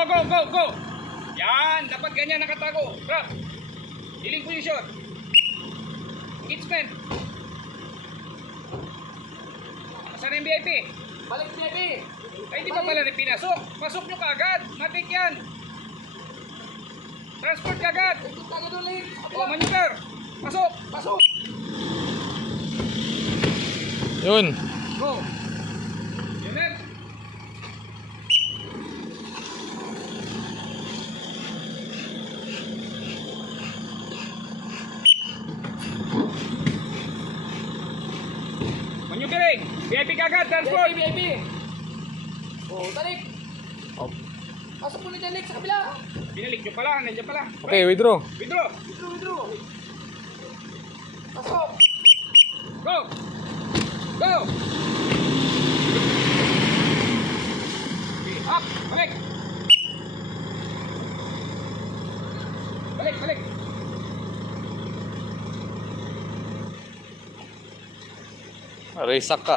Go, go, go, go! Yan, dapat ganyan nakatago. Drop. Healing position. Engagement. Saan yung VIP? Balik VIP. Ay, di ba pala rin pinasok? Pasok nyo kaagad. Matik yan. Transport kaagad. Ikot ka agad ulit. O, maneuver. Pasok. Pasok. Yun. Go. Yun yan. Maneuvering. VIP kaagad. Transport. VIP. Oh, talik. Pasok mo na dyan, Nick, sa kabila. Binalik nyo pala. Nandiyan pala. Okay, withdraw. Withdraw. Withdraw. Pasok. Go. Go. Okay, up. Balik. Balik, balik. Resak ka.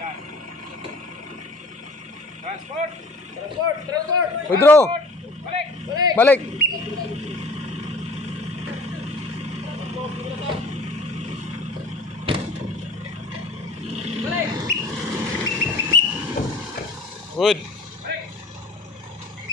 Yan. Transport. Transport. Transport. Withdraw. Balik. Balik. Balik. Balik. Good.